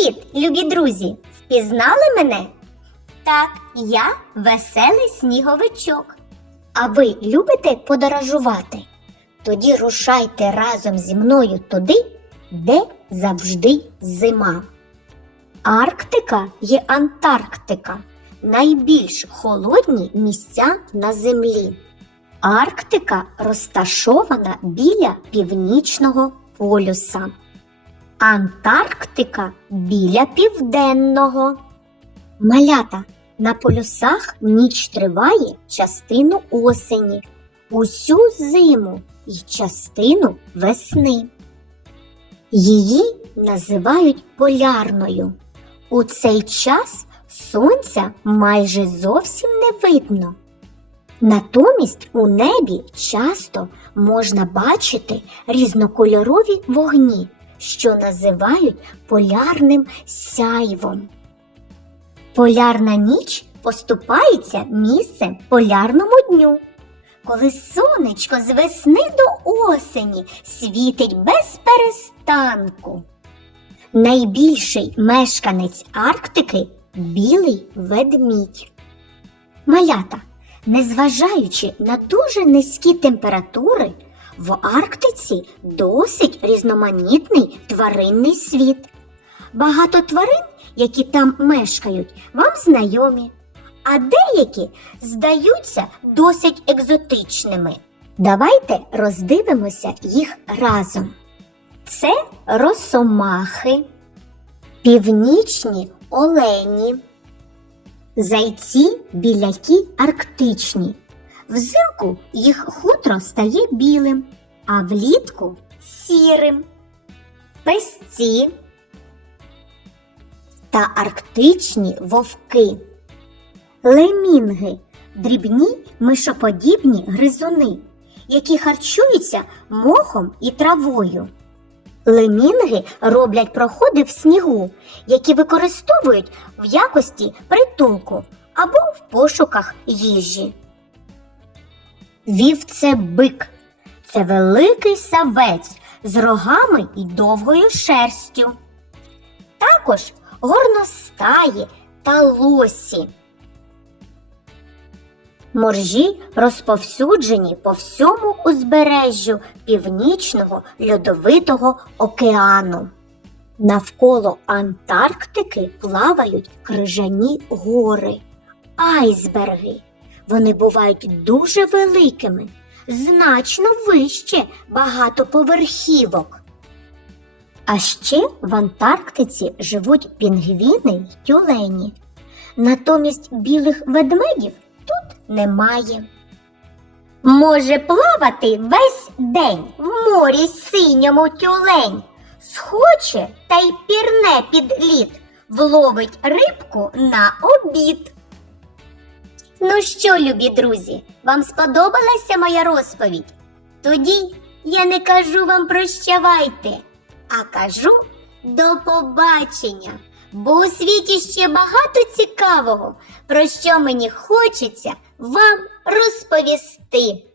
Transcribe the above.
Привіт, любі друзі! Впізнали мене? Так, я веселий сніговичок. А ви любите подорожувати? Тоді рушайте разом зі мною туди, де завжди зима. Арктика є Антарктика, найбільш холодні місця на землі. Арктика розташована біля північного полюса. Антарктика біля південного. Малята на полюсах ніч триває частину осені, усю зиму і частину весни. Її називають полярною. У цей час сонця майже зовсім не видно. Натомість у небі часто можна бачити різнокольорові вогні, що називають полярним сяйвом. Полярна ніч поступається місцем полярному дню, коли сонечко з весни до осені світить без перестанку. Найбільший мешканець Арктики білий ведмідь. Малята, незважаючи на дуже низькі температури, в Арктиці досить різноманітний тваринний світ. Багато тварин, які там мешкають, вам знайомі, а деякі здаються досить екзотичними. Давайте роздивимося їх разом. Це росомахи, північні олені, зайці біляки арктичні. Взимку їх хутро стає білим, а влітку сірим. Песці та арктичні вовки. Лемінги дрібні мишоподібні гризуни, які харчуються мохом і травою. Лемінги роблять проходи в снігу, які використовують в якості притулку або в пошуках їжі. Вівцебик це великий савець з рогами і довгою шерстю. Також горностаї та лосі. Моржі розповсюджені по всьому узбережжю Північного льодовитого океану. Навколо Антарктики плавають крижані гори, айсберги. Вони бувають дуже великими, значно вище багатоповерхівок. А ще в Антарктиці живуть пінгвіни й тюлені. Натомість білих ведмедів тут немає. Може плавати весь день в морі синьому тюлень, схоче та й пірне під лід, вловить рибку на обід. Ну що, любі друзі, вам сподобалася моя розповідь? Тоді я не кажу вам прощавайте, а кажу до побачення, бо у світі ще багато цікавого, про що мені хочеться вам розповісти.